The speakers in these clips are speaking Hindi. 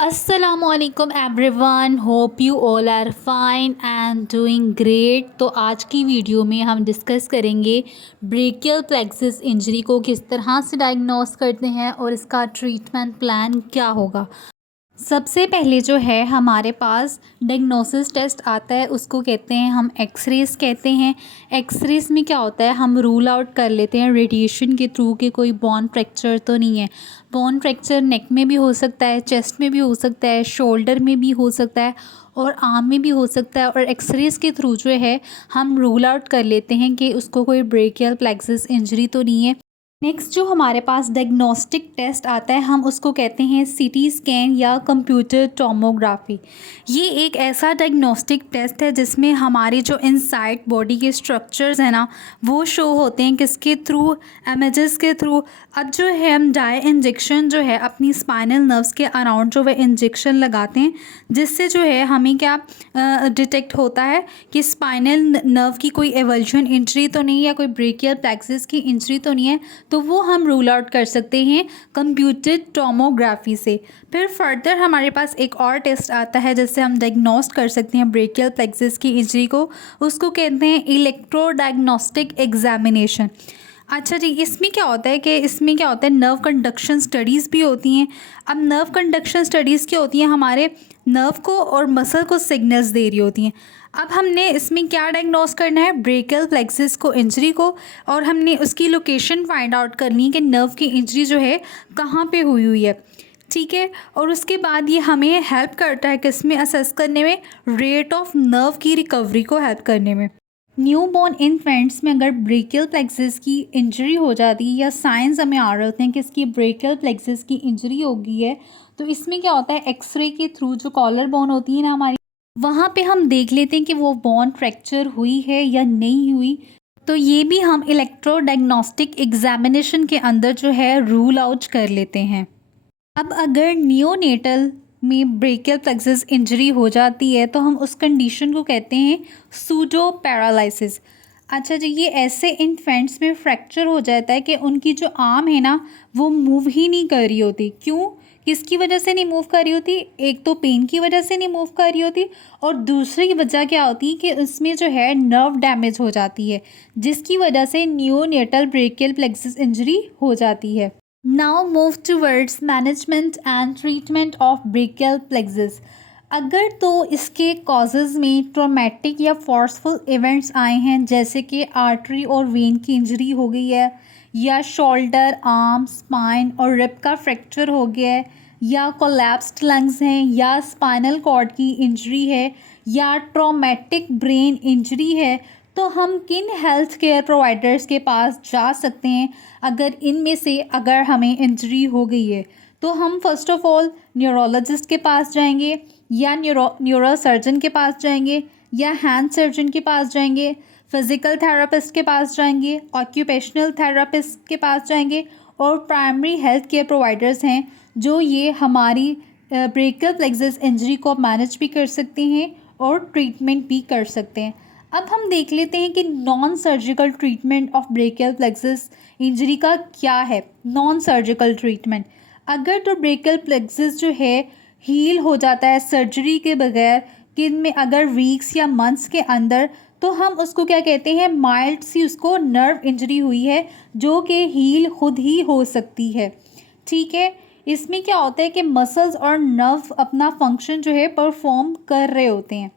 असलकुम everyone, hope you all are fine and doing great. तो आज की वीडियो में हम डिस्कस करेंगे ब्रेकियल प्लेक्सिस इंजरी को किस तरह से डायग्नोस करते हैं और इसका ट्रीटमेंट प्लान क्या होगा। सबसे पहले जो है हमारे पास डायग्नोसिस टेस्ट आता है, उसको कहते हैं हम एक्सरेज कहते हैं। एक्सरेज में क्या होता है, हम रूल आउट कर लेते हैं रेडिएशन के थ्रू कि कोई बोन फ्रैक्चर तो नहीं है। बोन फ्रैक्चर नेक में भी हो सकता है, चेस्ट में भी हो सकता है, शोल्डर में भी हो सकता है और आर्म में भी हो सकता है। और एक्सरेज के थ्रू जो है हम रूल आउट कर लेते हैं कि उसको कोई ब्रेकियल प्लेक्सिस इंजरी तो नहीं है। नेक्स्ट जो हमारे पास डायग्नोस्टिक टेस्ट आता है, हम उसको कहते हैं सीटी स्कैन या कंप्यूटर टोमोग्राफी। ये एक ऐसा डायग्नोस्टिक टेस्ट है जिसमें हमारे जो इनसाइड बॉडी के स्ट्रक्चर्स हैं ना, वो शो होते हैं किसके थ्रू, इमेजेस के थ्रू। अब जो है हम डाई इंजेक्शन जो है अपनी स्पाइनल नर्व्स के अराउंड जो वह इंजेक्शन लगाते हैं, जिससे जो है हमें क्या डिटेक्ट होता है कि स्पाइनल नर्व की कोई एवल्यूशन इंजरी तो नहीं है या कोई ब्रेकियल प्लेक्सिस की इंजरी तो नहीं है। तो वो हम रूल आउट कर सकते हैं कंप्यूटेड टोमोग्राफी से। फिर फर्दर हमारे पास एक और टेस्ट आता है जिससे हम डायग्नोस्ट कर सकते हैं ब्रेकियल प्लेक्सिस की इंजरी को, उसको कहते हैं इलेक्ट्रो डायग्नोस्टिक एग्जामिनेशन। अच्छा जी, इसमें क्या होता है नर्व कंडक्शन स्टडीज़ भी होती हैं। अब नर्व कंडक्शन स्टडीज़ क्या होती हैं, हमारे नर्व को और मसल को सिग्नल्स दे रही होती हैं। अब हमने इसमें क्या डायग्नोस करना है, ब्रेकियल प्लेक्सिस को इंजरी को, और हमने उसकी लोकेशन फाइंड आउट करनी है कि नर्व की इंजरी जो है कहाँ पे हुई हुई है। ठीक है, और उसके बाद ये हमें हेल्प करता है किसमें, असेस करने में, रेट ऑफ नर्व की रिकवरी को हेल्प करने में। न्यू बॉर्न इन्फेंट्स में अगर ब्रेकियल प्लेक्सिस की इंजरी हो जाती है या साइंस हमें आ रहे होते हैं कि इसकी ब्रेकियल प्लेक्सिस की इंजरी हो गई है, तो इसमें क्या होता है, एक्सरे के थ्रू जो कॉलर बोन होती है ना हमारी, वहाँ पे हम देख लेते हैं कि वो बोन फ्रैक्चर हुई है या नहीं हुई। तो ये भी हम इलेक्ट्रो डायग्नोस्टिक एग्जामिनेशन के अंदर जो है रूल आउट कर लेते हैं। अब अगर नियोनेटल में ब्रेकियल प्लेक्सिस इंजरी हो जाती है तो हम उस कंडीशन को कहते हैं सूडो पैरालिसिस। अच्छा जी, ये ऐसे इन्फेंट्स में फ्रैक्चर हो जाता है कि उनकी जो आर्म है ना वो मूव ही नहीं कर रही होती। क्यों, किसकी वजह से नहीं मूव कर रही होती, एक तो पेन की वजह से नहीं मूव कर रही होती, और दूसरी वजह क्या होती है कि उसमें जो है नर्व डैमेज हो जाती है, जिसकी वजह से नियोनेटल ब्रेकियल प्लेक्सिस इंजरी हो जाती है। Now move towards management and treatment of brachial plexus. अगर तो इसके कॉजेज़ में ट्रॉमेटिक या फोर्सफुल इवेंट्स आए हैं, जैसे कि आर्टरी और वेन की इंजरी हो गई है, या शोल्डर, आर्म, स्पाइन और रिब का फ्रैक्चर हो गया है, या कोलैप्स्ड लंग्स हैं, या स्पाइनल कॉर्ड की इंजरी है, या ट्रॉमेटिक ब्रेन इंजरी है, तो हम किन हेल्थ केयर प्रोवाइडर्स के पास जा सकते हैं अगर हमें इंजरी हो गई है। तो हम फर्स्ट ऑफ ऑल न्यूरोलॉजिस्ट के पास जाएंगे, या न्यूरो सर्जन के पास जाएंगे, या हैंड सर्जन के पास जाएंगे, फिज़िकल थेरापिस्ट के पास जाएंगे, ऑक्यूपेशनल थेरापिस्ट के पास जाएंगे, और प्राइमरी हेल्थ केयर प्रोवाइडर्स हैं जो ये हमारी ब्रेकियल प्लेक्सिस इंजरी को मैनेज भी कर सकते हैं और ट्रीटमेंट भी कर सकते हैं। अब हम देख लेते हैं कि non surgical treatment of brachial plexus injury का क्या है। नॉन सर्जिकल ट्रीटमेंट, अगर तो ब्रेकियल प्लेक्सिस जो है हील हो जाता है सर्जरी के बगैर, किन में अगर वीक्स या मंथ्स के अंदर, तो हम उसको क्या कहते हैं, माइल्ड सी उसको नर्व इंजरी हुई है जो कि हील खुद ही हो सकती है। ठीक है, इसमें क्या होता है कि मसल्स और नर्व अपना फंक्शन जो है परफॉर्म कर रहे होते हैं,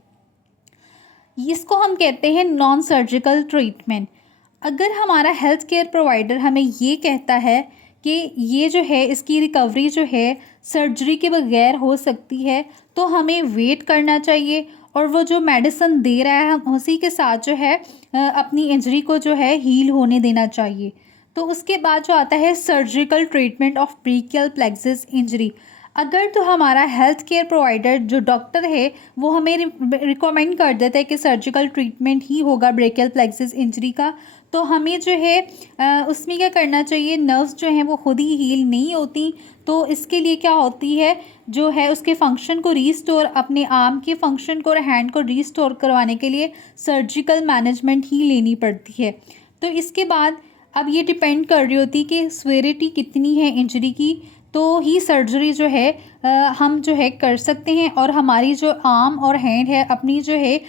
इसको हम कहते हैं नॉन सर्जिकल ट्रीटमेंट। अगर हमारा हेल्थ केयर प्रोवाइडर हमें ये कहता है कि ये जो है इसकी रिकवरी जो है सर्जरी के बगैर हो सकती है, तो हमें वेट करना चाहिए, और वो जो मेडिसिन दे रहा है हम उसी के साथ जो है अपनी इंजरी को जो है हील होने देना चाहिए। तो उसके बाद जो आता है surgical treatment of brachial plexus injury. अगर तो हमारा हेल्थ केयर प्रोवाइडर जो डॉक्टर है वो हमें रिकमेंड कर देता है कि सर्जिकल ट्रीटमेंट ही होगा ब्रेकियल प्लेक्सिस इंजरी का, तो हमें जो है उसमें क्या करना चाहिए, नर्व्स जो हैं वो खुद ही हील नहीं होती, तो इसके लिए क्या होती है, जो है उसके फंक्शन को रीस्टोर, अपने आर्म के फंक्शन को और हैंड को रीस्टोर करवाने के लिए सर्जिकल मैनेजमेंट ही लेनी पड़ती है। तो इसके बाद अब ये डिपेंड कर रही होती कि सीवियरिटी कितनी है इंजरी की, तो ही सर्जरी जो है हम जो है कर सकते हैं और हमारी जो आर्म और हैंड है अपनी जो है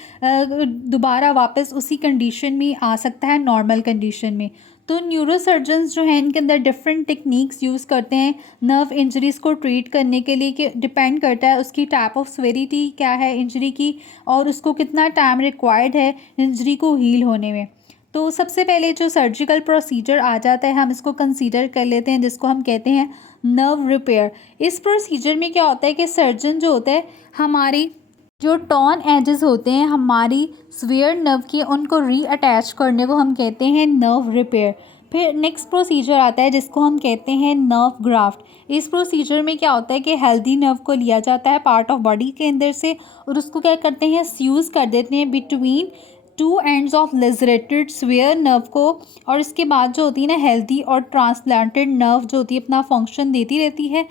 दोबारा वापस उसी कंडीशन में आ सकता है, नॉर्मल कंडीशन में। तो न्यूरोसर्जन्स जो हैं इनके अंदर डिफरेंट टेक्निक्स यूज़ करते हैं नर्व इंजरीज़ को ट्रीट करने के लिए, कि डिपेंड करता है उसकी टाइप ऑफ सेवेरिटी क्या है इंजरी की और उसको कितना टाइम रिक्वायर्ड है इंजरी को हील होने में। तो सबसे पहले जो सर्जिकल प्रोसीजर आ जाता है हम इसको कंसीडर कर लेते हैं, जिसको हम कहते हैं नर्व रिपेयर। इस प्रोसीजर में क्या होता है कि सर्जन जो होता है हमारी जो टॉर्न एजेस होते हैं हमारी स्वेयर नर्व की, उनको रीअटैच करने को हम कहते हैं नर्व रिपेयर। फिर नेक्स्ट प्रोसीजर आता है जिसको हम कहते हैं नर्व ग्राफ्ट। इस प्रोसीजर में क्या होता है कि हेल्दी नर्व को लिया जाता है पार्ट ऑफ बॉडी के अंदर से और उसको क्या करते हैं फ्यूज़ कर देते हैं between two ends of lacerated स्वेयर नर्व को, और इसके बाद जो होती है ना हेल्दी और ट्रांसप्लांटेड नर्व जो होती है अपना फंक्शन देती रहती है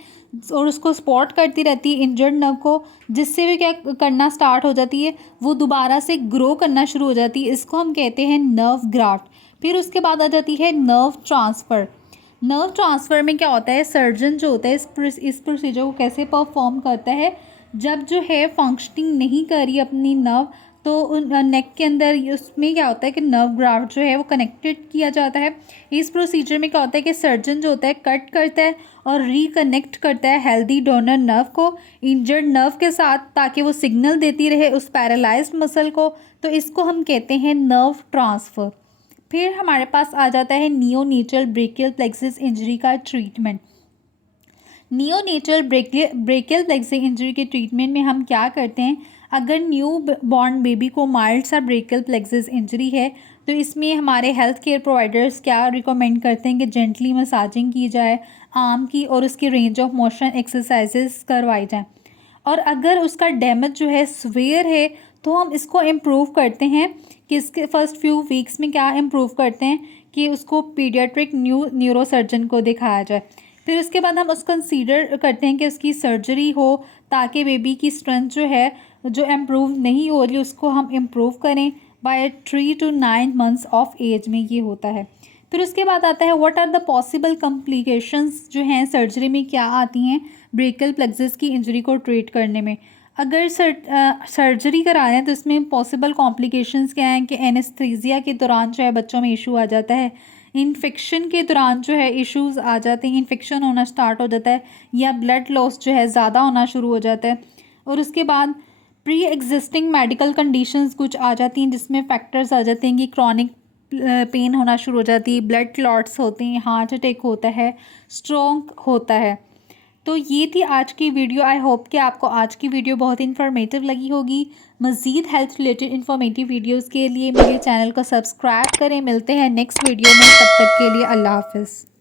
और उसको सपोर्ट करती रहती है इंजर्ड नर्व को, जिससे भी क्या करना स्टार्ट हो जाती है वो दोबारा से ग्रो करना शुरू हो जाती है। इसको हम कहते हैं नर्व ग्राफ्ट। फिर उसके बाद आ जाती है नर्व ट्रांसफ़र। नर्व ट्रांसफ़र में क्या होता है, सर्जन जो होता है इस प्रोसीजर को कैसे परफॉर्म करता है, जब जो है फंक्शनिंग नहीं कर रही अपनी नर्व तो उन नेक के अंदर उसमें क्या होता है कि नर्व ग्राफ्ट जो है वो कनेक्टेड किया जाता है। इस प्रोसीजर में क्या होता है कि सर्जन जो होता है कट करता है और रिकनेक्ट करता है हेल्दी डोनर नर्व को इंजर्ड नर्व के साथ, ताकि वो सिग्नल देती रहे उस पैरालाइज्ड मसल को। तो इसको हम कहते हैं नर्व ट्रांसफ़र। फिर हमारे पास आ जाता है नियोनेटल ब्रेकियल प्लेक्सिस इंजरी का treatment. Neonatal brachial plexus injury के ट्रीटमेंट में हम क्या करते हैं, अगर न्यू बॉर्न बेबी को माइल्ड सा ब्रेकियल प्लेक्सिस इंजरी है तो इसमें हमारे हेल्थ केयर प्रोवाइडर्स क्या रिकमेंड करते हैं कि जेंटली मसाजिंग की जाए आर्म की और उसकी रेंज ऑफ मोशन एक्सरसाइजेस करवाई जाएँ। और अगर उसका डैमेज जो है स्वेयर है तो हम इसको इम्प्रूव करते हैं कि इसके फर्स्ट फ्यू वीक्स में क्या इम्प्रूव करते हैं कि उसको पीडियाट्रिक न्यूरोसर्जन को दिखाया जाए। फिर उसके बाद हम उसको कंसीडर करते हैं कि उसकी सर्जरी हो ताकि बेबी की स्ट्रेंथ जो है जो इम्प्रूव नहीं हो रही उसको हम इम्प्रूव करें by 3 to 9 months of age में ये होता है। फिर उसके बाद आता है what are the possible complications जो हैं सर्जरी में क्या आती हैं ब्रेकियल प्लेक्सिस की इंजरी को ट्रीट करने में। अगर सर्जरी करा रहे हैं तो इसमें पॉसिबल कॉम्प्लिकेशंस क्या हैं कि एनेस्थीसिया के दौरान जो है बच्चों में इशू आ जाता है, इन्फेक्शन के दौरान जो है इश्यूज़ आ जाते हैं, इन्फेक्शन होना स्टार्ट हो जाता है या ब्लड लॉस जो है ज़्यादा होना शुरू हो जाता है। और उसके बाद प्री एग्जिस्टिंग मेडिकल कंडीशंस कुछ आ जाती हैं जिसमें फैक्टर्स आ जाते हैं कि क्रॉनिक पेन होना शुरू हो जाती है, ब्लड क्लॉट्स होते हैं, हार्ट अटैक होता है, स्ट्रोक होता है। तो ये थी आज की वीडियो। आई होप कि आपको आज की वीडियो बहुत इन्फॉर्मेटिव लगी होगी। मज़ीद हेल्थ रिलेटेड इन्फॉर्मेटिव वीडियोज़ के लिए मेरे चैनल को सब्सक्राइब करें। मिलते हैं नेक्स्ट वीडियो में, तब तक के लिए अल्लाह हाफ़िज़।